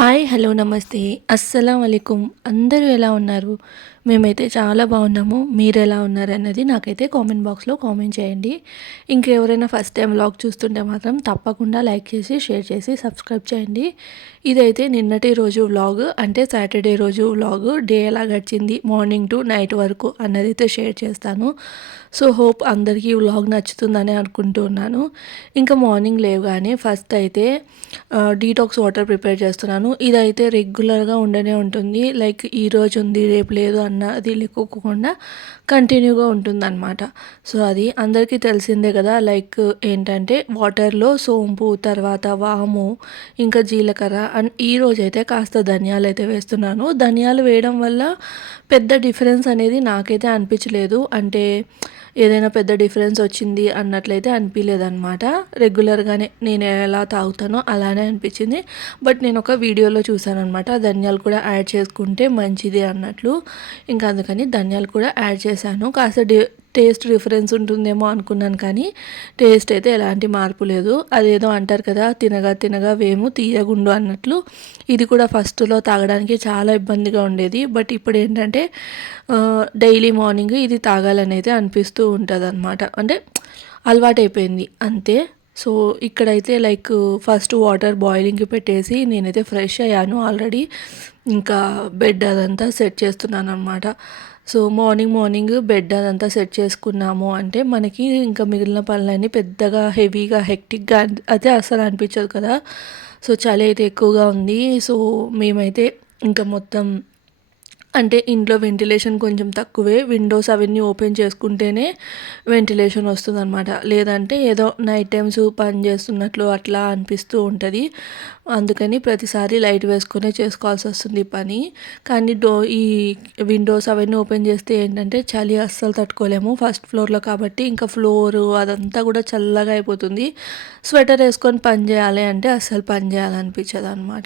Hi, hello, నమస్తే, అస్సలం వాలేకుమ్. అందరూ ఎలా ఉన్నారు? మేమైతే చాలా బాగున్నాము. మీరు ఎలా ఉన్నారన్నది నాకైతే కామెంట్ బాక్స్లో కామెంట్ చేయండి. ఇంకెవరైనా ఫస్ట్ టైం వ్లాగ్ చూస్తుంటే మాత్రం తప్పకుండా లైక్ చేసి, షేర్ చేసి, సబ్స్క్రైబ్ చేయండి. ఇదైతే నిన్నటి రోజు వ్లాగ్, అంటే సాటర్డే రోజు వ్లాగ్. డే ఎలా గడిచింది మార్నింగ్ టు నైట్ వరకు అన్నదైతే షేర్ చేస్తాను. సో హోప్ అందరికీ వ్లాగ్ నచ్చుతుందని అనుకుంటున్నాను. ఇంకా మార్నింగ్ లేవగానే ఫస్ట్ అయితే డీటాక్స్ వాటర్ ప్రిపేర్ చేస్తున్నాను. ఇదైతే రెగ్యులర్గా ఉండనే ఉంటుంది. లైక్ ఈరోజు ఉంది రేపు లేదు అన్నది లేకోకుండా కంటిన్యూగా ఉంటుందన్నమాట. సో అది అందరికీ తెలిసిందే కదా. లైక్ ఏంటంటే వాటర్లో సోంపు, తర్వాత వాము, ఇంకా జీలకర్ర అండ్ ఈరోజు అయితే కాస్త ధనియాలు అయితే వేస్తున్నాను. ధనియాలు వేయడం వల్ల పెద్ద డిఫరెన్స్ అనేది నాకైతే అనిపించలేదు. అంటే ఏదైనా పెద్ద డిఫరెన్స్ వచ్చింది అన్నట్లయితే అనిపించలేదన్నమాట. రెగ్యులర్గానే నేను ఎలా తాగుతానో అలానే అనిపించింది. బట్ నేను ఒక వీడియోలో చూసాను అనమాట, ధనియాలు కూడా యాడ్ చేసుకుంటే మంచిది అన్నట్లు. ఇంకా అందుకని ధనియాలు కూడా యాడ్ చేశాను. కాస్త టేస్ట్ డిఫరెన్స్ ఉంటుందేమో అనుకున్నాను, కానీ టేస్ట్ అయితే ఎలాంటి మార్పు లేదు. అదేదో అంటారు కదా, తినగా తినగా వేము తీయగుండు అన్నట్లు. ఇది కూడా ఫస్ట్లో తాగడానికి చాలా ఇబ్బందిగా ఉండేది. బట్ ఇప్పుడు ఏంటంటే డైలీ మార్నింగ్ ఇది తాగాలని అయితే అనిపిస్తూ ఉంటుంది అనమాట. అంటే అలవాటైపోయింది అంతే. సో ఇక్కడైతే లైక్ ఫస్ట్ వాటర్ బాయిలింగ్కి పెట్టేసి నేనైతే ఫ్రెష్ అయ్యాను ఆల్రెడీ. ఇంకా బెడ్ అదంతా సెట్ చేస్తున్నాను అనమాట. సో మార్నింగ్ బెడ్ అదంతా సెట్ చేసుకున్నాము అంటే మనకి ఇంకా మిగిలిన పనులన్నీ పెద్దగా హెవీగా హెక్టిక్గా అయితే అస్సలు అనిపించదు కదా. సో చలి అయితే ఎక్కువగా ఉంది. సో మేమైతే ఇంకా మొత్తం, అంటే ఇంట్లో వెంటిలేషన్ కొంచెం తక్కువే, విండోస్ అవన్నీ ఓపెన్ చేసుకుంటేనే వెంటిలేషన్ వస్తుందన్నమాట. లేదంటే ఏదో నైట్ టైమ్స్ పని చేస్తున్నట్లు అట్లా అనిపిస్తూ ఉంటుంది. అందుకని ప్రతిసారి లైట్ వేసుకునే చేసుకోవాల్సి వస్తుంది పని. కానీ ఈ విండోస్ అవన్నీ ఓపెన్ చేస్తే ఏంటంటే చలి అస్సలు తట్టుకోలేము ఫస్ట్ ఫ్లోర్లో కాబట్టి. ఇంకా ఫ్లోరు అదంతా కూడా చల్లగా అయిపోతుంది. స్వెటర్ వేసుకొని పని చేయాలి అంటే అస్సలు పని చేయాలనిపించదు అనమాట.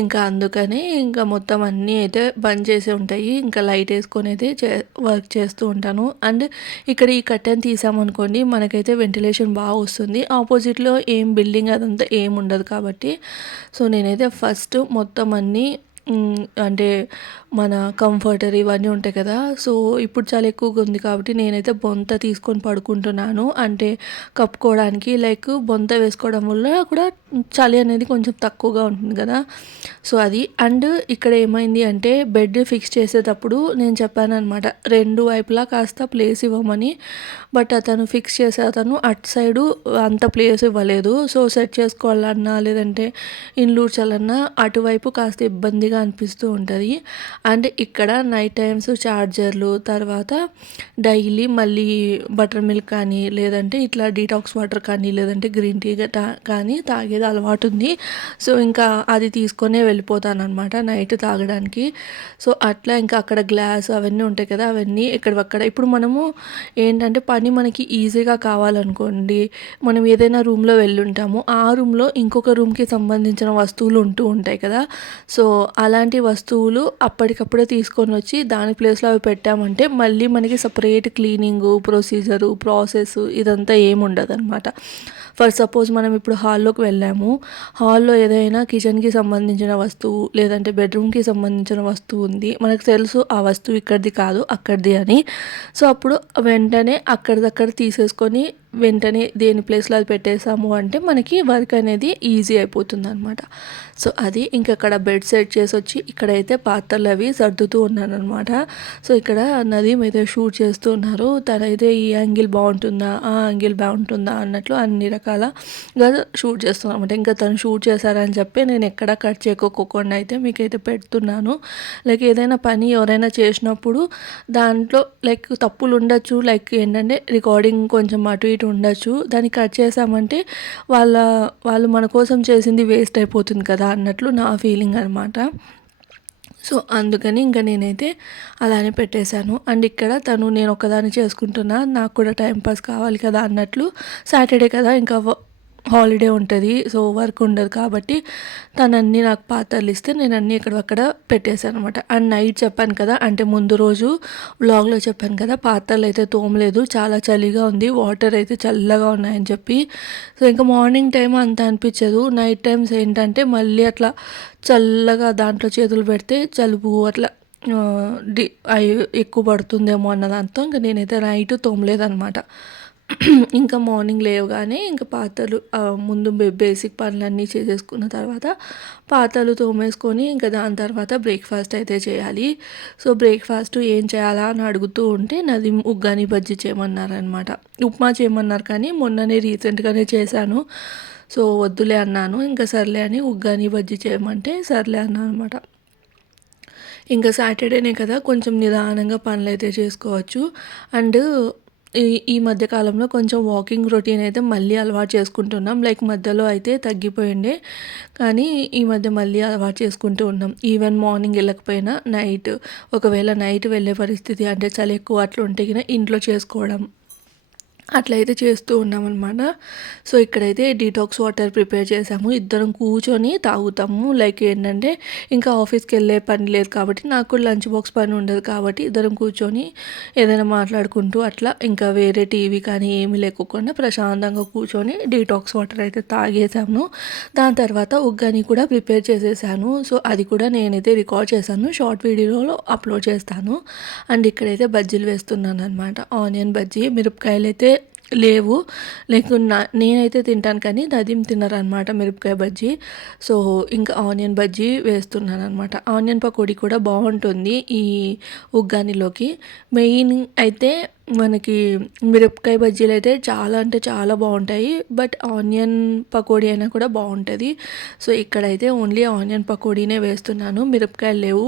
ఇంకా అందుకని ఇంకా మొత్తం అన్నీ అయితే బంద్ చేసి ఉంటాయి. ఇంకా లైట్ వేసుకొని అయితే వర్క్ చేస్తూ ఉంటాను. అండ్ ఇక్కడ ఈ కర్టెన్ తీసామనుకోండి, మనకైతే వెంటిలేషన్ బాగా వస్తుంది. ఆపోజిట్లో ఏం బిల్డింగ్ అదంతా ఏం ఉండదు కాబట్టి. సో నేనైతే ఫస్ట్ మొత్తం అన్నీ అంటే మన కంఫర్టర్ ఇవన్నీ ఉంటాయి కదా. సో ఇప్పుడు చాలా ఎక్కువగా ఉంది కాబట్టి నేనైతే బొంత తీసుకొని పడుకుంటున్నాను. అంటే కప్పుకోవడానికి లైక్ బొంత వేసుకోవడం వల్ల కూడా చలి అనేది కొంచెం తక్కువగా ఉంటుంది కదా. సో అది. అండ్ ఇక్కడ ఏమైంది అంటే బెడ్ ఫిక్స్ చేసేటప్పుడు నేను చెప్పాను అనమాట, రెండు వైపులా కాస్త ప్లేస్ ఇవ్వమని. బట్ అతను ఫిక్స్ చేసే అతను అటు సైడు అంత ప్లేస్ ఇవ్వలేదు. సో సెట్ చేసుకోవాలన్నా లేదంటే ఇన్లూడ్చాలన్నా అటువైపు కాస్త ఇబ్బందిగా అనిపిస్తూ ఉంటుంది. అండ్ ఇక్కడ నైట్ టైమ్స్ చార్జర్లు, తర్వాత డైలీ మళ్ళీ బటర్ మిల్క్ కానీ లేదంటే ఇట్లా డీటాక్స్ వాటర్ కానీ లేదంటే గ్రీన్ టీ కానీ తాగేది అలవాటు ఉంది. సో ఇంకా అది తీసుకొనే వెళ్ళిపోతాను అనమాట నైట్ తాగడానికి. సో అట్లా ఇంకా అక్కడ గ్లాస్ అవన్నీ ఉంటాయి కదా, అవన్నీ ఎక్కడక్కడ. ఇప్పుడు మనము ఏంటంటే పని మనకి ఈజీగా కావాలనుకోండి, మనం ఏదైనా రూమ్లో వెళ్ళుంటాము, ఆ రూమ్లో ఇంకొక రూమ్కి సంబంధించిన వస్తువులు ఉంటూ ఉంటాయి కదా. సో అలాంటి వస్తువులు అప్పటికప్పుడే తీసుకొని వచ్చి దాని ప్లేస్లో అవి పెట్టామంటే మళ్ళీ మనకి సపరేట్ క్లీనింగు ప్రొసీజరు ప్రాసెస్ ఇదంతా ఏముండదు అనమాట. ఫర్ సపోజ్ మనం ఇప్పుడు హాల్లోకి వెళ్ళాము, హాల్లో ఏదైనా కిచెన్కి సంబంధించిన వస్తువు లేదంటే బెడ్రూమ్కి సంబంధించిన వస్తువు ఉంది, మనకు తెలుసు ఆ వస్తువు ఇక్కడిది కాదు అక్కడిది అని. సో అప్పుడు వెంటనే అక్కడిదక్కడ తీసేసుకొని వెంటనే దేని ప్లేస్లో అది పెట్టేసాము అంటే మనకి వర్క్ అనేది ఈజీ అయిపోతుంది అనమాట. సో అది ఇంకక్కడ బెడ్ సెట్ చేసి వచ్చి ఇక్కడైతే పాత్రలు అవి సర్దుతూ ఉన్నాను అనమాట. సో ఇక్కడ నదీమ్ అయితే షూట్ చేస్తూ ఉన్నారు. తనైతే ఈ యాంగిల్ బాగుంటుందా ఆ యాంగిల్ బాగుంటుందా అన్నట్లు అన్ని రకాలగా షూట్ చేస్తున్నాను అనమాట. ఇంకా తను షూట్ చేశారని చెప్పి నేను ఎక్కడ కట్ చేయకోకుండా అయితే మీకైతే పెడుతున్నాను. లైక్ ఏదైనా పని ఎవరైనా చేసినప్పుడు దాంట్లో లైక్ తప్పులు ఉండొచ్చు, లైక్ ఏంటంటే రికార్డింగ్ కొంచెం అటు ఇటు ఉండొచ్చు. దాన్ని కట్ చేసామంటే వాళ్ళు మన కోసం చేసింది వేస్ట్ అయిపోతుంది కదా అన్నట్లు నా ఫీలింగ్ అనమాట. సో అందుకని ఇంకా నేనైతే అలానే పెట్టేశాను. అండ్ ఇక్కడ నేను ఒక్కదాన్ని చేసుకుంటున్నా, నాకు కూడా టైంపాస్ కావాలి కదా అన్నట్లు. సాటర్డే కదా ఇంకా హాలిడే ఉంటది. సో, వర్క్ ఉండదు కాబట్టి తనన్నీ నాకు పాత్రలు ఇస్తే నేను అన్నీ ఎక్కడవక్కడ పెట్టేసాననమాట. అండ్ నైట్ చెప్పాను కదా! అంటే ముందు రోజు వ్లాగ్‌లో చెప్పాను కదా! పాత్రలైతే తోమలేదు. చాలా చలిగా ఉంది. వాటర్ అయితే చల్లగా ఉన్నాయని చెప్పి. సో, ఇంకా మార్నింగ్ టైమ్ అంత అనిపించదు. నైట్ టైమ్స్ ఏంటంటే మళ్ళీ అట్లా చల్లగా దాంట్లో చేతులు పెడితే జలుబు అట్లా ఆహ్, డి అయి ఎక్కువ పడుతుందేమో అన్న దాంతో ఇంక నేనైతే నైట్ తోమలేదనమాట. ఇంకా మార్నింగ్ లేవగానే ఇంక పాత్రలు ముందు బేసిక్ పనులన్నీ చేసేసుకున్న తర్వాత పాత్రలు తోమేసుకొని ఇంకా దాని తర్వాత బ్రేక్‌ఫాస్ట్ అయితే చేయాలి. సో, బ్రేక్‌ఫాస్ట్ ఏం చేయాలా అని అడుగుతూ ఉంటే నాది ఉగ్గాని బజ్జీ చేయమన్నారనమాట. ఉప్మా చేయమన్నారు కానీ మొన్ననే రీసెంట్‌గానే చేశాను. సో, వద్దులే అన్నాను. ఇంకా సర్లే అని ఉగ్గాని బజ్జీ చేయమంటే సర్లే అన్నాననమాట. ఇంకా సాటర్డేనే కదా! కొంచెం నిదానంగా పనులైతే చేసుకోవచ్చు. అండ్ ఈ ఈ మధ్య కాలంలో కొంచెం వాకింగ్ రొటీన్ అయితే మళ్ళీ అలవాటు చేసుకుంటున్నాం. లైక్ మధ్యలో అయితే తగ్గిపోయిండే. కానీ ఈ మధ్య మళ్ళీ అలవాటు చేసుకుంటూ ఉన్నాం. ఈవెన్ మార్నింగ్ వెళ్ళకపోయినా నైట్ ఒకవేళ నైట్ వెళ్ళే పరిస్థితి అంటే చలి ఎక్కువ అట్లా ఉంటే గిన ఇంట్లో చేసుకోవడం. అట్లయితే చేస్తూ ఉన్నామనమాట. సో, ఇక్కడైతే డీటాక్స్ వాటర్ ప్రిపేర్ చేసాము. ఇద్దరం కూర్చొని తాగుతాము. లైక్ ఏంటంటే ఇంకా ఆఫీస్‌కెళ్ళే పని లేదు కాబట్టి నాకు కూడా లంచ్ బాక్స్ పని ఉండదు కాబట్టి ఇద్దరం కూర్చొని ఏదైనా మాట్లాడుకుంటూ అట్లా ఇంకా వేరే టీవీ కానీ ఏమీ లేకోకుండా ప్రశాంతంగా కూర్చొని డీటాక్స్ వాటర్ అయితే తాగేసాము. దాని తర్వాత ఉగ్గాని కూడా ప్రిపేర్ చేసేసాను. సో, అది కూడా నేనైతే రికార్డ్ చేశాను. షార్ట్ వీడియోలో అప్లోడ్ చేస్తాను. అండ్ ఇక్కడైతే బజ్జీలు వేస్తున్నాననమాట. ఆనియన్ బజ్జీ మిరపకాయలైతే లేవు. లైక్ నేనైతే తింటాను కానీ నదీమ్ తినరనమాట మిరపకాయ బజ్జీ. సో, ఇంకా ఆనియన్ బజ్జీ వేస్తున్నాననమాట. ఆనియన్ పకోడీ కూడా బావుంటుంది ఈ ఉగ్గానిలోకి. మెయిన్ అయితే మనకి మిరపకాయ బజ్జీలైతే చాలా అంటే చాలా బావుంటాయి. బట్ ఆనియన్ పకోడీ అయినా కూడా బావుంటది. సో, ఇక్కడైతే ఓన్లీ ఆనియన్ పకోడీనే వేస్తున్నాను. మిరపకాయలు లేవు.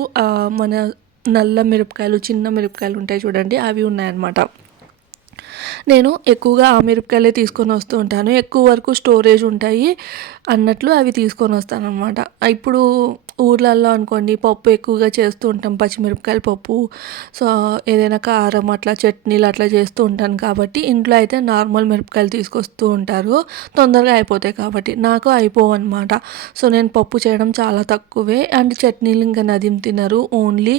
మన నల్ల మిరపకాయలు, చిన్న మిరపకాయలు ఉంటాయి చూడండి అవి ఉన్నాయన్నమాట. నేను ఎక్కువగా ఆ మిరపకాయలే తీసుకొని వస్తూ ఉంటాను. ఎక్కువ వరకు స్టోరేజ్ ఉంటాయి అన్నట్లు అవి తీసుకొని వస్తాననమాట. ఇప్పుడు ఊర్లల్లో అనుకోండి పప్పు ఎక్కువగా చేస్తూ ఉంటాం. పచ్చిమిరపకాయల పప్పు. సో, ఏదైనా కారం అట్లా చట్నీలు అట్లా చేస్తూ ఉంటాను కాబట్టి ఇంట్లో అయితే నార్మల్ మిరపకాయలు తీసుకొస్తూ ఉంటారు. తొందరగా అయిపోతాయి కాబట్టి. నాకు అయిపోవన్నమాట. సో, నేను పప్పు చేయడం చాలా తక్కువే. అండ్ చట్నీలు ఇంకా నదీమ్ తినరు. ఓన్లీ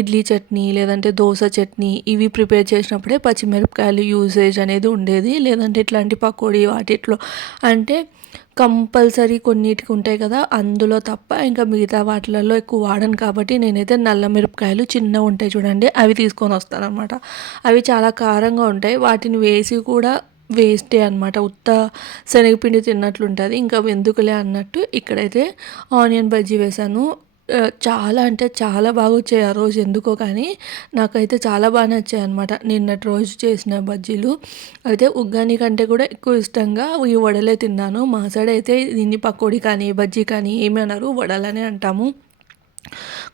ఇడ్లీ చట్నీ లేదంటే దోస చట్నీ ఇవి ప్రిపేర్ చేసినప్పుడే పచ్చిమిరపకాయలు యూసేజ్ అనేది ఉండేది. లేదంటే ఇట్లాంటి పకోడీ వాటిట్లో అంటే కంపల్సరీ కొన్నిటికి ఉంటాయి కదా! అందులో తప్ప ఇంకా మిగతా వాటిలలో ఎక్కువ వాడను కాబట్టి నేనైతే నల్ల మిరపకాయలు చిన్నవి ఉంటాయి చూడండి అవి తీసుకొని వస్తాననమాట. అవి చాలా కారంగా ఉంటాయి. వాటిని వేసి కూడా వేస్టే అనమాట. ఉత్త శనగపిండి తిన్నట్లుంటది. ఇంకా ఎందుకులే అన్నట్టు ఇక్కడైతే ఆనియన్ బజ్జీ వేశాను. చాలా అంటే చాలా బాగొచ్చాయి ఆ రోజు ఎందుకో కానీ నాకైతే చాలా బాగా నచ్చాయన్నమాట. నిన్నటి రోజు చేసిన బజ్జీలు. అయితే ఉగ్గాని కంటే కూడా ఎక్కువ ఇష్టంగా ఈ వడలే తిన్నాను. మా సైడ్ అయితే దీన్ని పకోడీ కానీ, బజ్జీ కానీ ఏమి అనరు వడలనే అంటాము.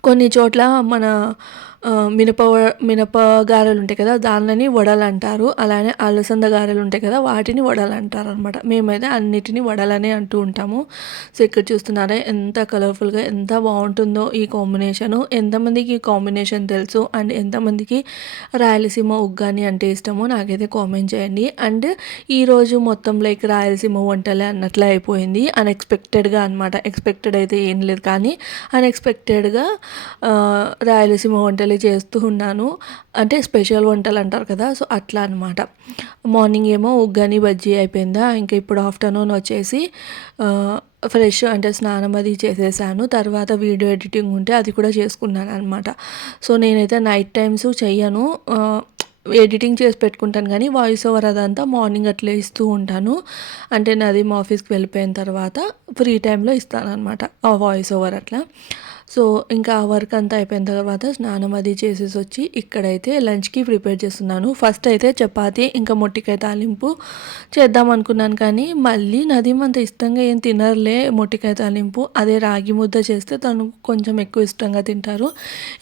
కొన్ని చోట్ల మన మినప గారెలు ఉంటాయి కదా! దానిలని వడలంటారు. అలానే అలసంద గారెలు ఉంటాయి కదా! వాటిని వడలంటారనమాట. మేమైతే అన్నిటిని వడలనే అంటూ ఉంటాము. సో, ఇక్కడ చూస్తున్నారా ఎంత కలర్‌ఫుల్‌గా ఎంత బావుంటుందో ఈ కాంబినేషను. ఎంతమందికి ఈ కాంబినేషన్ తెలుసు అండ్ ఎంతమందికి రాయలసీమ ఉగ్గాని అంటే ఇష్టమో నాకైతే కామెంట్ చేయండి. అండ్ ఈరోజు మొత్తం లైక్ రాయలసీమ వంటలే అన్నట్లే అయిపోయింది. అన్‌ఎక్స్‌పెక్టెడ్‌గా అనమాట. ఎక్స్‌పెక్టెడ్ అయితే ఏం లేదు కానీ అన్‌ఎక్స్‌పెక్టెడ్‌గా రాయలసీమ వంటలే చేస్తూ ఉన్నాను. అంటే స్పెషల్ వంటలు అంటారు కదా! సో, అట్లా అనమాట. మార్నింగ్ ఏమో ఉగ్గాని బజ్జీ అయిపోయిందా, ఇంకా ఇప్పుడు ఆఫ్టర్‌నూన్ వచ్చేసి ఫ్రెష్ అంటే స్నానం అది చేసేసాను. తర్వాత వీడియో ఎడిటింగ్ ఉంటే అది కూడా చేసుకున్నాననమాట. సో, నేనైతే నైట్ టైమ్స్ చెయ్యను. ఎడిటింగ్ చేసి పెట్టుకుంటాను కానీ వాయిస్ ఓవర్ అదంతా మార్నింగ్ అట్లా ఇస్తూ ఉంటాను. అంటే నాది మా ఆఫీస్‌కి వెళ్ళిపోయిన తర్వాత ఫ్రీ టైమ్‌లో ఇస్తాననమాట ఆ వాయిస్ ఓవర్ అట్లా. సో, ఇంకా ఆ వర్క్ అంతా అయిపోయిన తర్వాత స్నానం అది చేసేసొచ్చి ఇక్కడైతే లంచ్‌కి ప్రిపేర్ చేస్తున్నాను. ఫస్ట్ అయితే చపాతీ ఇంకా మొట్టికాయ తాలింపు చేద్దాం అనుకున్నాను కానీ మళ్ళీ నదీమ్ అంత ఇష్టంగా ఏం తినరులే మొట్టికాయ తాలింపు. అదే రాగి ముద్ద చేస్తే తను కొంచెం ఎక్కువ ఇష్టంగా తింటారు.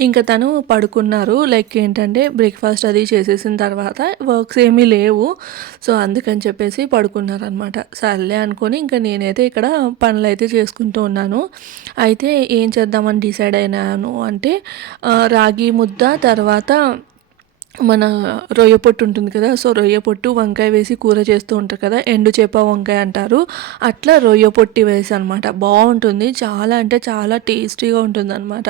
ఇంకా తను పడుకున్నారు. లైక్ ఏంటంటే బ్రేక్‌ఫాస్ట్ అది చేసేసిన తర్వాత వర్క్స్ ఏమీ లేవు. సో, అందుకని చెప్పేసి పడుకున్నారనమాట. సర్లే అనుకోని ఇంకా నేనైతే ఇక్కడ పనులైతే చేసుకుంటూ ఉన్నాను. అయితే ఏం చేద్దామని డిసైడ్ అయినాను అంటే రాగి ముద్ద తర్వాత మన రొయ్య పొట్టు ఉంటుంది కదా, సో రొయ్య పొట్టు వంకాయ వేసి కూర చేస్తూ ఉంటారు కదా, ఎండు చేప వంకాయ అంటారు, అట్లా రొయ్య పొట్టి వేసి అనమాట. బాగుంటుంది, చాలా అంటే చాలా టేస్టీగా ఉంటుంది అనమాట.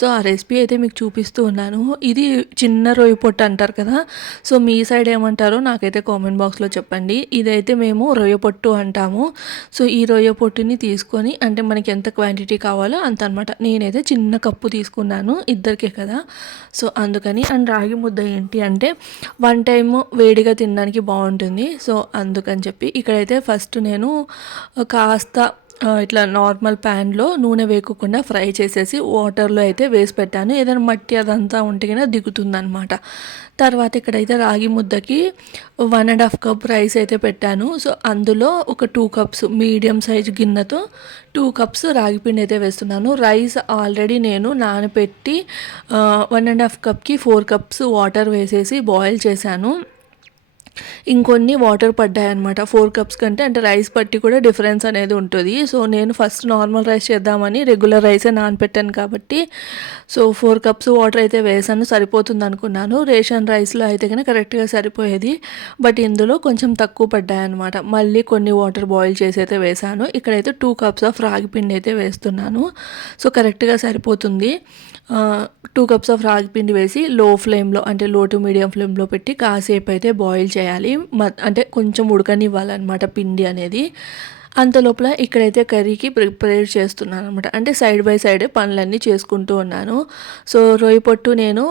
సో ఆ రెసిపీ అయితే మీకు చూపిస్తూ ఉన్నాను. ఇది చిన్న రొయ్య పొట్టు అంటారు కదా, సో మీ సైడ్ ఏమంటారో నాకైతే కామెంట్ బాక్స్లో చెప్పండి. ఇదైతే మేము రొయ్య పొట్టు అంటాము. సో ఈ రొయ్య పొట్టుని తీసుకొని, అంటే మనకి ఎంత క్వాంటిటీ కావాలో అంత అనమాట. నేనైతే చిన్న కప్పు తీసుకున్నాను, ఇద్దరికే కదా, సో అందుకని. అండ్ రాగి ముద్ద ఏంటి అంటే వన్ టైము వేడిగా తినడానికి బాగుంటుంది, సో అందుకని చెప్పి ఇక్కడైతే ఫస్ట్ నేను కాస్త ఇట్లా నార్మల్ ప్యాన్లో నూనె వేయకుండా ఫ్రై చేసేసి వాటర్లో అయితే వేసి పెట్టాను. ఏదైనా మట్టి అదంతా ఉంటే కన్నా దిగుతుందనమాట. తర్వాత ఇక్కడైతే రాగి ముద్దకి 1.5 కప్ రైస్ అయితే పెట్టాను. సో అందులో ఒక 2 కప్స్ మీడియం సైజ్ గిన్నెతో 2 కప్స్ రాగి పిండి అయితే వేస్తున్నాను. రైస్ ఆల్రెడీ నేను నానబెట్టి 1.5 కప్కి 4 కప్స్ వాటర్ వేసేసి బాయిల్ చేశాను. ఇంకొన్ని వాటర్ పడ్డాయన్నమాట 4 కప్స్ కంటే, అంటే రైస్ బట్టి కూడా డిఫరెన్స్ అనేది ఉంటుంది. సో నేను ఫస్ట్ నార్మల్ రైస్ చేద్దామని రెగ్యులర్ రైసే నానపెట్టాను కాబట్టి సో 4 కప్స్ వాటర్ అయితే వేసాను, సరిపోతుంది అనుకున్నాను. రేషన్ రైస్లో అయితే కనుక కరెక్ట్గా సరిపోయేది, బట్ ఇందులో కొంచెం తక్కువ పడ్డాయన్నమాట. మళ్ళీ కొన్ని వాటర్ బాయిల్ చేసి అయితే వేసాను. ఇక్కడైతే 2 కప్స్ ఆఫ్ రాగి పిండి అయితే వేస్తున్నాను, సో కరెక్ట్గా సరిపోతుంది. 2 కప్స్ ఆఫ్ రాగి పిండి వేసి లో ఫ్లేమ్లో, అంటే లో టు మీడియం ఫ్లేమ్లో పెట్టి కాసేపు అయితే బాయిల్ చేయాలి. అంటే కొంచెం ఉడకనివ్వాలన్నమాట పిండి అనేది. అంత లోపల ఇక్కడైతే కర్రీకి ప్రిపేర్ చేస్తున్నాను అనమాట. అంటే సైడ్ బై సైడ్ పనులన్నీ చేసుకుంటూ ఉన్నాను. సో రొయ్య పొట్టు నేను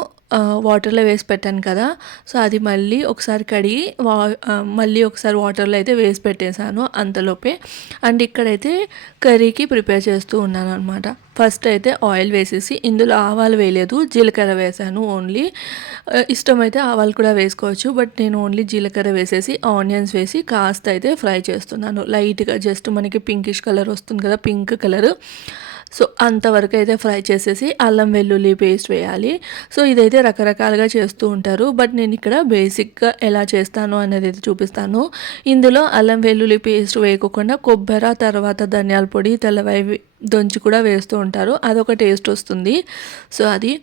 వాటర్లో వేసి పెట్టాను కదా, సో అది మళ్ళీ ఒకసారి కడిగి మళ్ళీ ఒకసారి వాటర్లో అయితే వేసి పెట్టేశాను అంతలోపే. అండ్ ఇక్కడైతే కర్రీకి ప్రిపేర్ చేస్తూ ఉన్నాను అనమాట. ఫస్ట్ అయితే ఆయిల్ వేసేసి, ఇందులో ఆవాలు వేయలేదు, జీలకర్ర వేసాను ఓన్లీ. ఇష్టమైతే ఆవాలు కూడా వేసుకోవచ్చు, బట్ నేను ఓన్లీ జీలకర్ర వేసేసి ఆనియన్స్ వేసి కాస్త అయితే ఫ్రై చేస్తున్నాను లైట్గా. జస్ట్ మనకి పింకిష్ కలర్ వస్తుంది కదా, పింక్ కలర్, సో అంతవరకు అయితే ఫ్రై చేసేసి అల్లం వెల్లుల్లి పేస్ట్ వేయాలి. సో ఇదైతే రకరకాలుగా చేస్తూ ఉంటారు, బట్ నేను ఇక్కడ బేసిక్గా ఎలా చేస్తాను అనేది అయితే చూపిస్తాను. ఇందులో అల్లం వెల్లుల్లి పేస్ట్ వేయకుండా కొబ్బరి, తర్వాత ధనియాల పొడి, తెల్లవాయి దొంచి కూడా వేస్తూ ఉంటారు, అదొక టేస్ట్ వస్తుంది. సో అది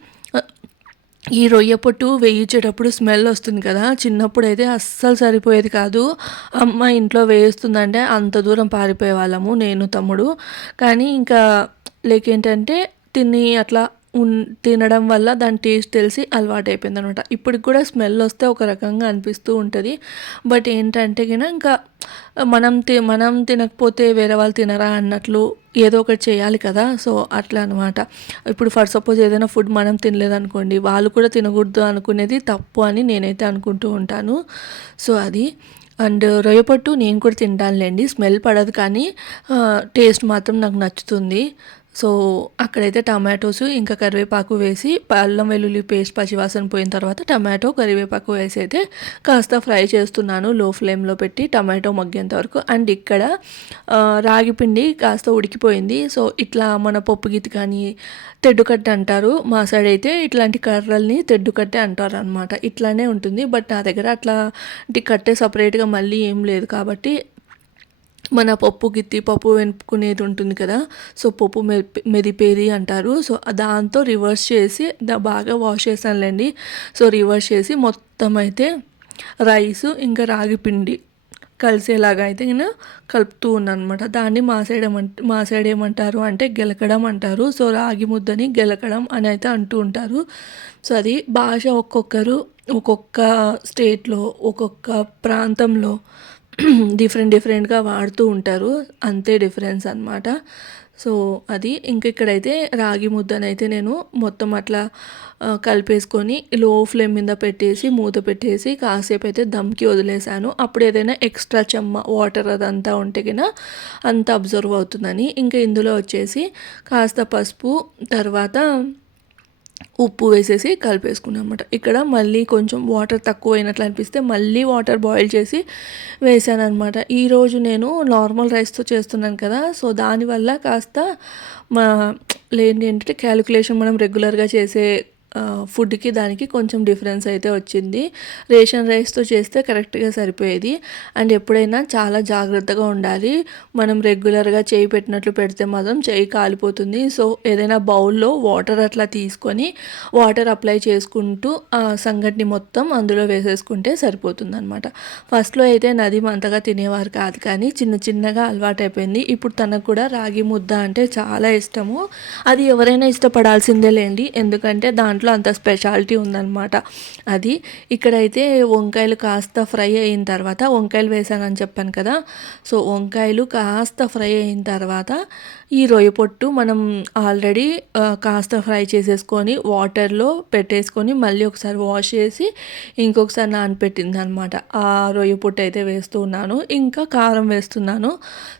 ఈ రొయ్య పొట్టు వేయించేటప్పుడు స్మెల్ వస్తుంది కదా, చిన్నప్పుడు అయితే అస్సలు సరిపోయేది కాదు. అమ్మ ఇంట్లో వేస్తుందంటే అంత దూరం పారిపోయే వాళ్ళము నేను తమ్ముడు. కానీ ఇంకా లేకేంటంటే తిని అట్లా తినడం వల్ల దాని టేస్ట్ తెలిసి అలవాటు అయిపోయింది అనమాట. ఇప్పటికి కూడా స్మెల్ వస్తే ఒక రకంగా అనిపిస్తూ ఉంటుంది, బట్ ఏంటంటే కనుక ఇంకా మనం తినకపోతే వేరే వాళ్ళు తినరా అన్నట్లు ఏదో ఒకటి చేయాలి కదా, సో అట్లా అనమాట. ఇప్పుడు ఫర్ సపోజ్ ఏదైనా ఫుడ్ మనం తినలేదనుకోండి, వాళ్ళు కూడా తినకూడదు అనుకునేది తప్పు అని నేనైతే అనుకుంటూ ఉంటాను. సో అది. అండ్ రొయ్యపట్టు నేను కూడా తింటానులేండి, స్మెల్ పడదు కానీ టేస్ట్ మాత్రం నాకు నచ్చుతుంది. సో అక్కడైతే టమాటోస్ ఇంకా కరివేపాకు వేసి అల్లం వెల్లుల్లి పేస్ట్ పచ్చివాసన పోయిన తర్వాత టమాటో కరివేపాకు వేసి అయితే కాస్త ఫ్రై చేస్తున్నాను లో ఫ్లేమ్లో పెట్టి టమాటో మగ్గేంత వరకు. అండ్ ఇక్కడ రాగి పిండి కాస్త ఉడికిపోయింది. సో ఇట్లా మన పప్పు గిత్తి కానీ తెడ్డుకట్ట అంటారు, మా సైడ్ అయితే ఇట్లాంటి కర్రల్ని తెడ్డుకట్టే అంటారు అనమాట. ఇట్లానే ఉంటుంది, బట్ నా దగ్గర అట్లాంటి కట్టే సపరేట్గా మళ్ళీ ఏం లేదు కాబట్టి మన పప్పు గిత్తి పప్పు వెనుపుకునేది ఉంటుంది కదా, సో పప్పు మెదిపేది అంటారు. సో దాంతో రివర్స్ చేసి బాగా వాష్ చేశానులేండి. సో రివర్స్ చేసి మొత్తం అయితే రైస్ ఇంకా రాగి పిండి కలిసేలాగా అయితే నేను కలుపుతూ ఉన్నాను అనమాట. దాన్ని మా సైడ్ ఏమంటారు అంటే గెలకడం అంటారు. సో రాగి ముద్దని గెలకడం అని అయితే అంటూ ఉంటారు. సో అది భాష ఒక్కొక్కరు ఒక్కొక్క స్టేట్లో ఒక్కొక్క ప్రాంతంలో డిఫరెంట్గా వాడుతూ ఉంటారు, అంతే డిఫరెన్స్ అనమాట. సో అది. ఇంక ఇక్కడైతే రాగి ముద్దనైతే నేను మొత్తం అట్లా కలిపేసుకొని లో ఫ్లేమ్ మీద పెట్టేసి మూత పెట్టేసి కాసేపు అయితే దమ్కి వదిలేసాను. అప్పుడు ఏదైనా ఎక్స్ట్రా చెమ్మ వాటర్ అదంతా ఉంటే కినా అంత అబ్జర్వ్ అవుతుందని. ఇంకా ఇందులో వచ్చేసి కాస్త పసుపు, తర్వాత ఉప్పు వేసేసి కలిపేసుకున్నాను అనమాట. ఇక్కడ మళ్ళీ కొంచెం వాటర్ తక్కువ అయినట్లు అనిపిస్తే మళ్ళీ వాటర్ బాయిల్ చేసి వేసాను అనమాట. ఈరోజు నేను నార్మల్ రైస్తో చేస్తున్నాను కదా, సో దానివల్ల కాస్త మా ఏంటంటే క్యాలిక్యులేషన్ మనం రెగ్యులర్గా చేసే ఫుడ్‌కి దానికి కొంచెం డిఫరెన్స్ అయితే వచ్చింది. రేషన్ రైస్‌తో చేస్తే కరెక్ట్‌గా సరిపోయేది. అండ్ ఎప్పుడైనా చాలా జాగ్రత్తగా ఉండాలి. మనం రెగ్యులర్‌గా చేయి పెట్టినట్లు పెడితే మాత్రం చెయ్యి కాలిపోతుంది. సో, ఏదైనా బౌల్‌లో వాటర్ అట్లా తీసుకొని వాటర్ అప్లై చేసుకుంటూ ఆ సంగటిని మొత్తం అందులో వేసేసుకుంటే సరిపోతుందనమాట. ఫస్ట్‌లో అయితే నదీమ్ అంతగా తినేవారు కాదు కానీ చిన్న చిన్నగా అలవాటైపోయింది. ఇప్పుడు తనకు కూడా రాగి ముద్ద అంటే చాలా ఇష్టము. అది ఎవరైనా ఇష్టపడాల్సిందే లేండి. ఎందుకంటే దాంట్లో అంత స్పెషాలిటీ ఉందనమాట. అది ఇక్కడైతే వంకాయలు కాస్త ఫ్రై అయిన తర్వాత వంకాయలు వేసానని చెప్పాను కదా! సో, వంకాయలు కాస్త ఫ్రై అయిన తర్వాత ఈ రొయ్య పొట్టు మనం ఆల్రెడీ కాస్త ఫ్రై చేసేసుకొని వాటర్‌లో పెట్టేసుకొని మళ్ళీ ఒకసారి వాష్ చేసి ఇంకొకసారి నానపెట్టిందనమాట. ఆ రొయ్య పొట్టు అయితే వేస్తూ ఉన్నాను. ఇంకా కారం వేస్తున్నాను.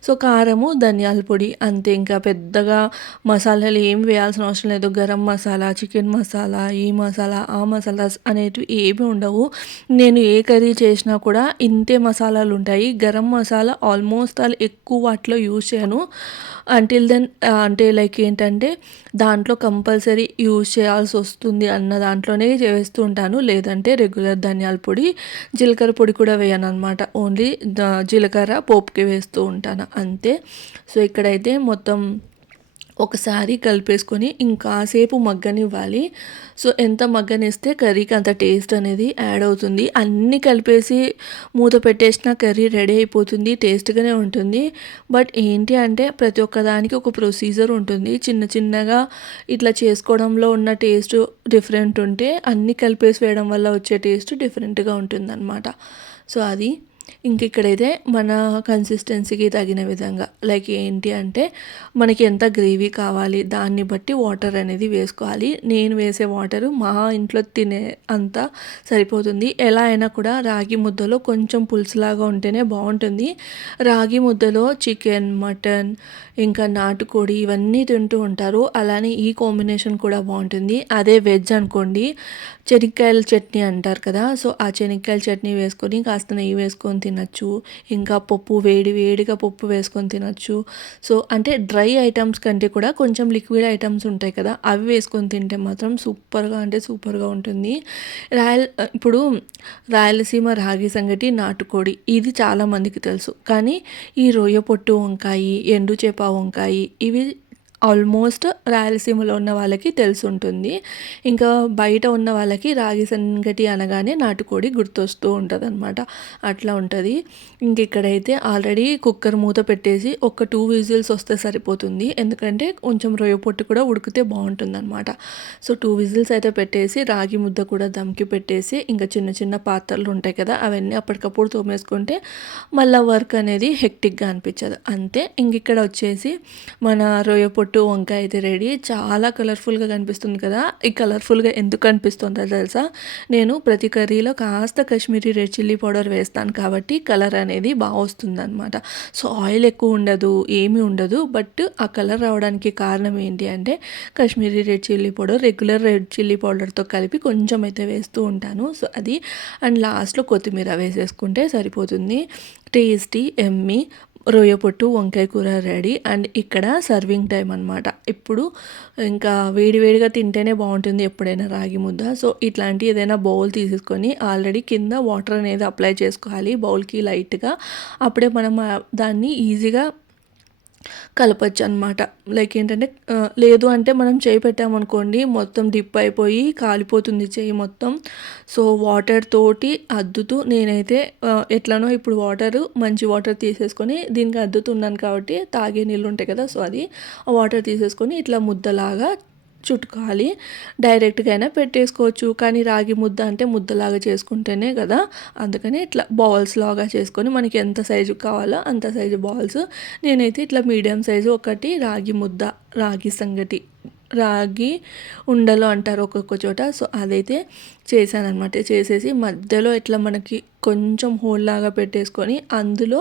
సో, కారము, ధనియాల పొడి అంతే, ఇంకా పెద్దగా మసాలాలు ఏం వేయాల్సిన అవసరం లేదు. గరం మసాలా, చికెన్ మసాలా, ఈ మసాలా, ఆ మసాలాస్ అనేటివి ఏమి ఉండవు. నేను ఏ కర్రీ చేసినా కూడా ఇంతే మసాలాలు ఉంటాయి. గరం మసాలా ఆల్మోస్ట్ ఆల్ ఎక్కువ వాటిలో యూజ్ చేయను. అంటిల్ దెన్ అంటే లైక్ ఏంటంటే దాంట్లో కంపల్సరీ యూజ్ చేయాల్సి వస్తుంది అన్న దాంట్లోనే చేస్తూ ఉంటాను. లేదంటే రెగ్యులర్ ధనియాల పొడి, జీలకర్ర పొడి కూడా వేయననమాట. ఓన్లీ జీలకర్ర పోపుకి వేస్తూ ఉంటాను అంతే. సో, ఇక్కడైతే మొత్తం ఒకసారి కలిపేసుకొని ఇంకాసేపు మగ్గనివ్వాలి. సో, ఎంత మగ్గనిస్తే కర్రీకి అంత టేస్ట్ అనేది యాడ్ అవుతుంది. అన్నీ కలిపేసి మూత పెట్టేసినా కర్రీ రెడీ అయిపోతుంది. టేస్ట్‌గానే ఉంటుంది. బట్ ఏంటి అంటే ప్రతి ఒక్కదానికి ఒక ప్రొసీజర్ ఉంటుంది. చిన్న చిన్నగా ఇట్లా చేసుకోవడంలో ఉన్న టేస్ట్ డిఫరెంట్ ఉంటే అన్నీ కలిపేసి వేయడం వల్ల వచ్చే టేస్ట్ డిఫరెంట్‌గా ఉంటుందన్నమాట. సో, అది ఇక్కడైతే మన కన్సిస్టెన్సీకి తగిన విధంగా లైక్ ఏంటి అంటే మనకి ఎంత గ్రేవీ కావాలి దాన్ని బట్టి వాటర్ అనేది వేసుకోవాలి. నేను వేసే వాటరు మా ఇంట్లో తినే అంత సరిపోతుంది. ఎలా అయినా కూడా రాగి ముద్దలో కొంచెం పులుసులాగా ఉంటేనే బాగుంటుంది. రాగి ముద్దలో చికెన్, మటన్, ఇంకా నాటుకోడి ఇవన్నీ తింటూ ఉంటారు. అలానే ఈ కాంబినేషన్ కూడా బాగుంటుంది. అదే వెజ్ అనుకోండి, చెనిక్కాయల చట్నీ అంటారు కదా! సో, ఆ చెనిక్కాయల చట్నీ వేసుకొని కాస్త నెయ్యి వేసుకొని తినచ్చు. ఇంకా పప్పు వేడి వేడిగా పప్పు వేసుకొని తినచ్చు. సో, అంటే డ్రై ఐటమ్స్ కంటే కూడా కొంచెం లిక్విడ్ ఐటమ్స్ ఉంటాయి కదా! అవి వేసుకొని తింటే మాత్రం సూపర్‌గా అంటే సూపర్‌గా ఉంటుంది. ఇప్పుడు రాయలసీమ రాగి సంగటి, నాటుకోడి ఇది చాలామందికి తెలుసు. కానీ ఈ రొయ్య పొట్టు వంకాయి, ఎండు చేప వంకాయి ఇవి ఆల్మోస్ట్ రాయలసీమలో ఉన్న వాళ్ళకి తెలిసుంటుంది. ఇంకా బయట ఉన్న వాళ్ళకి రాగి సంగటి అనగానే నాటుకోడి గుర్తొస్తూ ఉంటదనమాట. అట్లా ఉంటది. ఇక్కడైతే ఆల్రెడీ కుక్కర్ మూత పెట్టేసి ఒక 2 విజిల్స్ వస్తే సరిపోతుంది. ఎందుకంటే కొంచెం రొయ్య పొట్టు కూడా ఉడికితే బాగుంటుందనమాట. సో, 2 విజిల్స్ అయితే పెట్టేసి రాగి ముద్ద కూడా దమ్కి పెట్టేసి ఇంకా చిన్న చిన్న పాత్రలు ఉంటాయి కదా! అవన్నీ అప్పటికప్పుడు తోమేసుకుంటే మళ్ళా వర్క్ అనేది హెక్టిక్‌గా అనిపించదు. అంతే. ఇక్కడ వచ్చేసి మన రొయ్య పొట్టు వంకాయ అయితే రెడీ. చాలా కలర్ఫుల్‌గా కనిపిస్తుంది కదా! ఈ కలర్ఫుల్‌గా ఎందుకు కనిపిస్తుందో తెలుసా? నేను ప్రతి కర్రీలో కాస్త కాశ్మీరీ రెడ్ చిల్లీ పౌడర్ వేస్తాను కాబట్టి కలర్ అనేది బాగా వస్తుందనమాట. సో, ఆయిల్ ఎక్కువ ఉండదు, ఏమీ ఉండదు. బట్ ఆ కలర్ రావడానికి కారణం ఏంటి అంటే Kashmiri red chilli powder regular red chilli పౌడర్‌తో కలిపి కొంచెం అయితే వేస్తూ ఉంటాను. సో, అది అండ్ లాస్ట్‌లో కొత్తిమీర వేసేసుకుంటే సరిపోతుంది. టేస్టీ, యమ్మీ రొయ్య పొట్టు వంకాయ కూర రెడీ. అండ్ ఇక్కడ సర్వింగ్ టైం అనమాట. ఇప్పుడు ఇంకా వేడి వేడిగా తింటేనే బాగుంటుంది ఎప్పుడైనా రాగి ముద్ద. సో, ఇట్లాంటి ఏదైనా బౌల్ తీసేసుకొని ఆల్రెడీ కింద వాటర్ అనేది అప్లై చేసుకోవాలి బౌల్‌కి లైట్‌గా. అప్పుడే మనం దాన్ని ఈజీగా కలపొచ్చనమాట. లైక్ ఏంటంటే లేదు అంటే మనం చేయి పెట్టామనుకోండి మొత్తం డిప్ అయిపోయి కాలిపోతుంది చెయ్యి మొత్తం. సో, వాటర్ తోటి అద్దుతూ నేనైతే ఎట్లనో ఇప్పుడు మంచి వాటర్ తీసేసుకొని దీనికి అద్దుతున్నాను కాబట్టి తాగే నీళ్ళు ఉంటాయి కదా! సో, అది ఆ వాటర్ తీసేసుకొని ఇట్లా ముద్దలాగా చుట్టుకోవాలి. డైరెక్ట్‌గా అయినా పెట్టేసుకోవచ్చు. కానీ రాగి ముద్ద అంటే ముద్దలాగా చేసుకుంటేనే కదా! అందుకని ఇట్లా బాల్స్ లాగా చేసుకొని మనకి ఎంత సైజు కావాలో అంత సైజు బాల్స్. నేనైతే ఇట్లా మీడియం సైజు ఒకటి రాగి ముద్ద, రాగి సంగటి, రాగి ఉండలు అంటారు ఒక్కొక్క చోట. సో, అదైతే చేశాననమాట. చేసేసి మధ్యలో ఇట్లా మనకి కొంచెం హోల్ లాగా పెట్టేసుకొని అందులో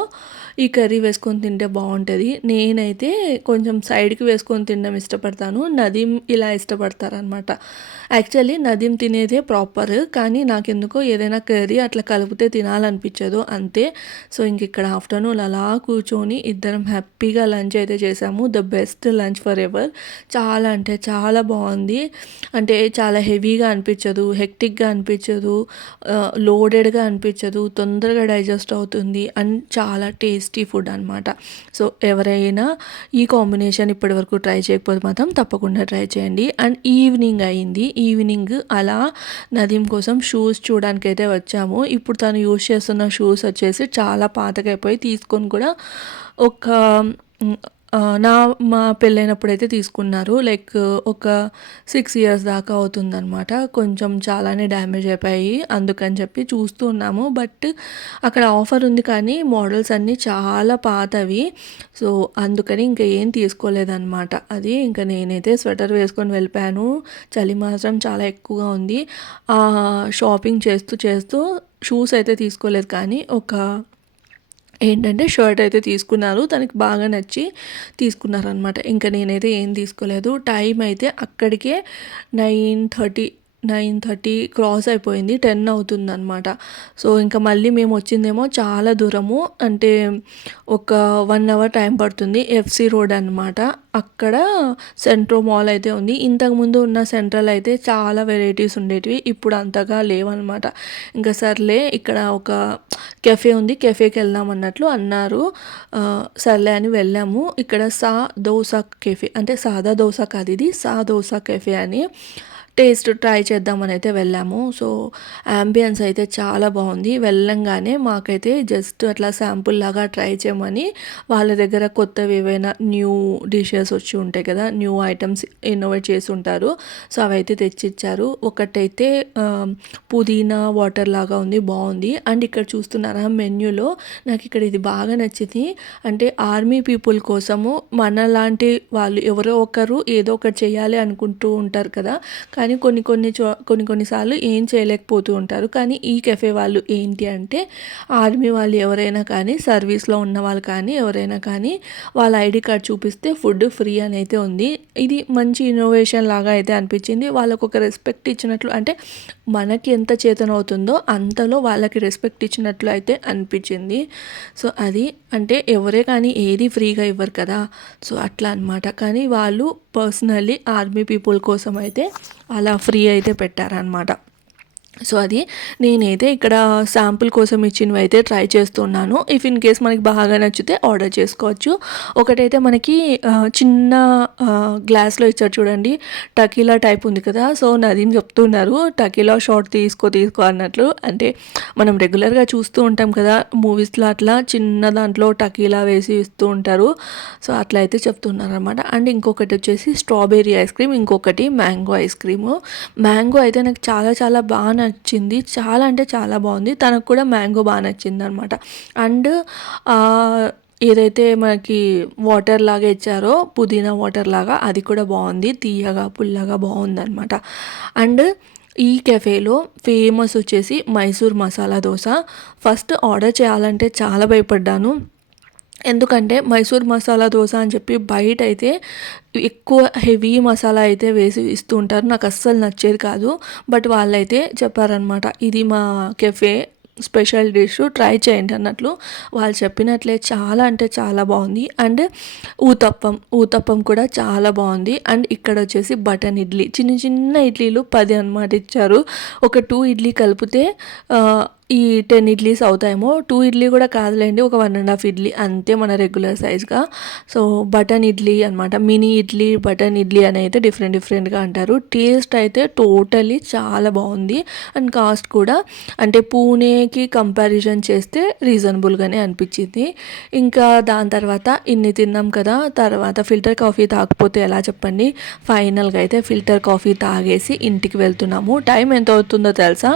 ఈ కర్రీ వేసుకొని తింటే బాగుంటుంది. నేనైతే కొంచెం సైడ్కి వేసుకొని తినడం ఇష్టపడతాను. నదీమ్ ఇలా ఇష్టపడతారనమాట. యాక్చువల్లీ నదీమ్ తినేదే ప్రాపర్. కానీ నాకెందుకో ఏదైనా కర్రీ అట్లా కలిపితే తినాలనిపించదు అంతే. సో, ఇక్కడ ఆఫ్టర్నూన్ అలా కూర్చొని ఇద్దరం హ్యాపీగా లంచ్ అయితే చేసాము. The best lunch for ever. చాలా అంటే చాలా బాగుంది. అంటే చాలా హెవీగా అనిపించదు, హెక్టిక్గా అనిపించదు, లోడెడ్గా అనిపించదు, తొందరగా డైజెస్ట్ అవుతుంది అండ్ చాలా టేస్టీ ఫుడ్ అనమాట. సో ఎవరైనా ఈ కాంబినేషన్ ఇప్పటివరకు ట్రై చేయకపోతే మాత్రం తప్పకుండా ట్రై చేయండి. అండ్ ఈవినింగ్ అయింది. ఈవినింగ్ అలా నదీం కోసం షూస్ చూడడానికి అయితే వచ్చాము. ఇప్పుడు తను యూజ్ చేస్తున్న షూస్ వచ్చేసి చాలా పాతగైపోయి తీసుకొని కూడా ఒక నా మా పెళ్ళైనప్పుడైతే తీసుకున్నారు. లైక్ ఒక 6 ఇయర్స్ దాకా అవుతుందనమాట. కొంచెం చాలానే డ్యామేజ్ అయిపోయాయి. అందుకని చెప్పి చూస్తూ ఉన్నాము. బట్ అక్కడ ఆఫర్ ఉంది కానీ మోడల్స్ అన్నీ చాలా పాతవి. సో అందుకని ఇంకా ఏం తీసుకోలేదన్నమాట. అది ఇంకా నేనైతే స్వెటర్ వేసుకొని వెళ్ళిపోయాను. చలి మాత్రం చాలా ఎక్కువగా ఉంది. షాపింగ్ చేస్తూ చేస్తూ షూస్ అయితే తీసుకోలేదు కానీ ఏంటంటే షర్ట్ అయితే తీసుకున్నారు. తనకి బాగా నచ్చి తీసుకున్నారనమాట. ఇంకా నేనైతే ఏం తీసుకోలేదు. టైం అయితే అక్కడికే 9:30 క్రాస్ అయిపోయింది. 10 అవుతుందన్నమాట. సో ఇంకా మళ్ళీ మేము వచ్చిందేమో చాలా దూరము, అంటే ఒక 1 అవర్ టైం పడుతుంది. ఎఫ్సి రోడ్ అనమాట. అక్కడ సెంట్రో మాల్ అయితే ఉంది. ఇంతకుముందు ఉన్న సెంట్రల్ అయితే చాలా వెరైటీస్ ఉండేటివి, ఇప్పుడు అంతగా లేవన్నమాట. ఇంకా సర్లే ఇక్కడ ఒక కెఫే ఉంది, కెఫేకి వెళ్దాం అన్నట్లు అన్నారు. సర్లే అని వెళ్ళాము. ఇక్కడ సా దోసా కెఫే, అంటే సాదా దోశ కాదు ఇది, సా దోసా కెఫే అని టేస్ట్ ట్రై చేద్దామని అయితే వెళ్ళాము. సో యాంబియన్స్ అయితే చాలా బాగుంది. వెళ్ళంగానే మాకైతే జస్ట్ అట్లా శాంపుల్ లాగా ట్రై చేయమని వాళ్ళ దగ్గర కొత్తవి ఏవైనా న్యూ డిషెస్ వచ్చి ఉంటాయి కదా, న్యూ ఐటమ్స్ ఇన్నోవేట్ చేసి ఉంటారు. సో అవైతే తెచ్చిచ్చారు. ఒకటైతే పుదీనా వాటర్ లాగా ఉంది, బాగుంది. అండ్ ఇక్కడ చూస్తున్నారా మెన్యూలో నాకు ఇక్కడ ఇది బాగా నచ్చింది. అంటే ఆర్మీ పీపుల్ కోసము మనలాంటి వాళ్ళు ఎవరో ఒకరు ఏదో ఒకటి చేయాలి అనుకుంటూ ఉంటారు కదా, కానీ కొన్నిసార్లు ఏం చేయలేకపోతూ ఉంటారు. కానీ ఈ కెఫే వాళ్ళు ఏంటి అంటే ఆర్మీ వాళ్ళు ఎవరైనా కానీ, సర్వీస్లో ఉన్న వాళ్ళు కానీ ఎవరైనా కానీ వాళ్ళ ఐడి కార్డ్ చూపిస్తే ఫుడ్ ఫ్రీ అని అయితే ఉంది. ఇది మంచి ఇన్నోవేషన్ లాగా అయితే అనిపించింది. వాళ్ళకు ఒక రెస్పెక్ట్ ఇచ్చినట్లు, అంటే మనకి ఎంత చేతనవుతుందో అంతలో వాళ్ళకి రెస్పెక్ట్ ఇచ్చినట్లు అయితే అనిపించింది. సో అది అంటే ఎవరే కానీ ఏది ఫ్రీగా ఇవ్వరు కదా, సో అట్లా అనమాట. కానీ వాళ్ళు పర్సనల్లీ ఆర్మీ పీపుల్ కోసం అయితే అలా ఫ్రీ అయితే పెట్టారనమాట. సో అది నేనైతే ఇక్కడ శాంపుల్ కోసం ఇచ్చినవి అయితే ట్రై చేస్తున్నాను. ఇఫ్ ఇన్ కేస్ మనకి బాగా నచ్చితే ఆర్డర్ చేసుకోవచ్చు. ఒకటైతే మనకి చిన్న గ్లాస్లో ఇచ్చారు చూడండి, టకీలా టైప్ ఉంది కదా. సో నదీం చెప్తున్నారు టకీలా షాట్ తీసుకో అన్నట్లు. అంటే మనం రెగ్యులర్గా చూస్తూ ఉంటాం కదా మూవీస్లో, అట్లా చిన్న దాంట్లో టకీలా వేసి ఇస్తూ ఉంటారు. సో అట్లా అయితే చెప్తున్నారు అనమాట. అండ్ ఇంకొకటి వచ్చేసి స్ట్రాబెర్రీ ఐస్ క్రీమ్, ఇంకొకటి మ్యాంగో ఐస్ క్రీము. మ్యాంగో అయితే నాకు చాలా చాలా బాగా నచ్చింది. చాలా అంటే చాలా బాగుంది. తనకు కూడా మ్యాంగో బాగా నచ్చింది అనమాట. అండ్ ఏదైతే మనకి వాటర్ లాగా ఇచ్చారో పుదీనా వాటర్ లాగా, అది కూడా బాగుంది. తీయగా పుల్లగా బాగుంది అనమాట. అండ్ ఈ కెఫేలో ఫేమస్ వచ్చేసి మైసూర్ మసాలా దోశ. ఫస్ట్ ఆర్డర్ చేయాలంటే చాలా భయపడ్డాను. ఎందుకంటే మైసూర్ మసాలా దోశ అని చెప్పి బయట అయితే ఎక్కువ హెవీ మసాలా అయితే వేసి ఇస్తూ ఉంటారు. నాకు అస్సలు నచ్చేది కాదు. బట్ వాళ్ళైతే చెప్పారనమాట ఇది మా కెఫే స్పెషల్ డిష్, ట్రై చేయండి అన్నట్లు. వాళ్ళు చెప్పినట్లే చాలా అంటే చాలా బాగుంది. అండ్ ఊతప్పం కూడా చాలా బాగుంది. అండ్ ఇక్కడ వచ్చేసి బటన్ ఇడ్లీ, చిన్న చిన్న ఇడ్లీలు 10 అనమాట ఇచ్చారు. ఒక 2 ఇడ్లీ కలిపితే ఈ 10 ఇడ్లీస్ అవుతాయేమో. 2 ఇడ్లీ కూడా కాదులేండి, ఒక 1.5 ఇడ్లీ అంతే మన రెగ్యులర్ సైజ్గా. సో బటన్ ఇడ్లీ అనమాట. మినీ ఇడ్లీ, బటన్ ఇడ్లీ అని అయితే డిఫరెంట్గా అంటారు. టేస్ట్ అయితే టోటలీ చాలా బాగుంది. అండ్ కాస్ట్ కూడా అంటే పూణేకి కంపారిజన్ చేస్తే రీజనబుల్గానే అనిపించింది. ఇంకా దాని తర్వాత ఇన్ని తిన్నాం కదా, తర్వాత ఫిల్టర్ కాఫీ తాగకపోతే ఎలా చెప్పండి. ఫైనల్గా అయితే ఫిల్టర్ కాఫీ తాగేసి ఇంటికి వెళ్తున్నాము. టైం ఎంత అవుతుందో తెలుసా,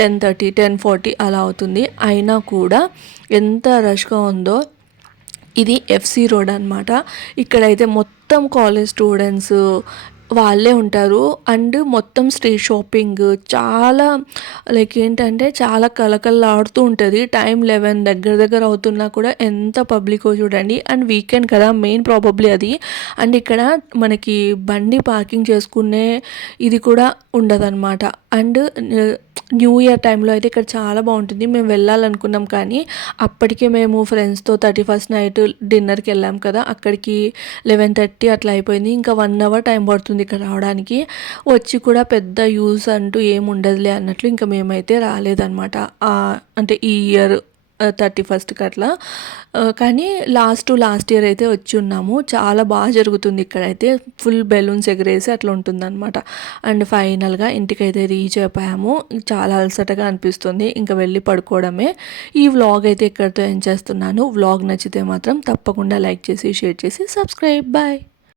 10:30, 10:40 అలా అవుతుంది. అయినా కూడా ఎంత రష్గా ఉందో. ఇది ఎఫ్సి రోడ్ అనమాట. ఇక్కడైతే మొత్తం కాలేజ్ స్టూడెంట్స్ వాళ్ళే ఉంటారు. అండ్ మొత్తం స్ట్రీట్ షాపింగ్ చాలా లైక్ ఏంటంటే చాలా కలకల్లాడుతూ ఉంటుంది. టైం 11 దగ్గర అవుతున్నా కూడా ఎంత పబ్లికో చూడండి. అండ్ వీకెండ్ కదా, మెయిన్ ప్రాబబ్లీ అది. అండ్ ఇక్కడ మనకి బండి పార్కింగ్ చేసుకునే ఇది కూడా ఉండదన్నమాట. అండ్ న్యూ ఇయర్ టైంలో అయితే ఇక్కడ చాలా బాగుంటుంది. మేము వెళ్ళాలనుకున్నాం కానీ అప్పటికే మేము ఫ్రెండ్స్తో 31st నైట్ డిన్నర్కి వెళ్ళాం కదా, అక్కడికి 11:30 అట్లా అయిపోయింది. ఇంకా 1 అవర్ టైం పడుతుంది ఇక్కడ రావడానికి. వచ్చి కూడా పెద్ద యూస్ అంటూ ఏమి ఉండదులే అన్నట్లు ఇంకా మేమైతే రాలేదన్నమాట. అంటే ఈ ఇయర్ 31st అట్లా. కానీ లాస్ట్ ఇయర్ అయితే వచ్చి ఉన్నాము. చాలా బాగా జరుగుతుంది ఇక్కడైతే. ఫుల్ బెలూన్స్ ఎగరేసి అట్లా ఉంటుందన్నమాట. అండ్ ఫైనల్గా ఇంటికైతే రీచ్ అయిపోయాము. చాలా అలసటగా అనిపిస్తుంది, ఇంకా వెళ్ళి పడుకోవడమే. ఈ వ్లాగ్ అయితే ఇక్కడితో ఎండ్ చేస్తున్నాను. వ్లాగ్ నచ్చితే మాత్రం తప్పకుండా లైక్ చేసి షేర్ చేసి సబ్స్క్రైబ్. బాయ్.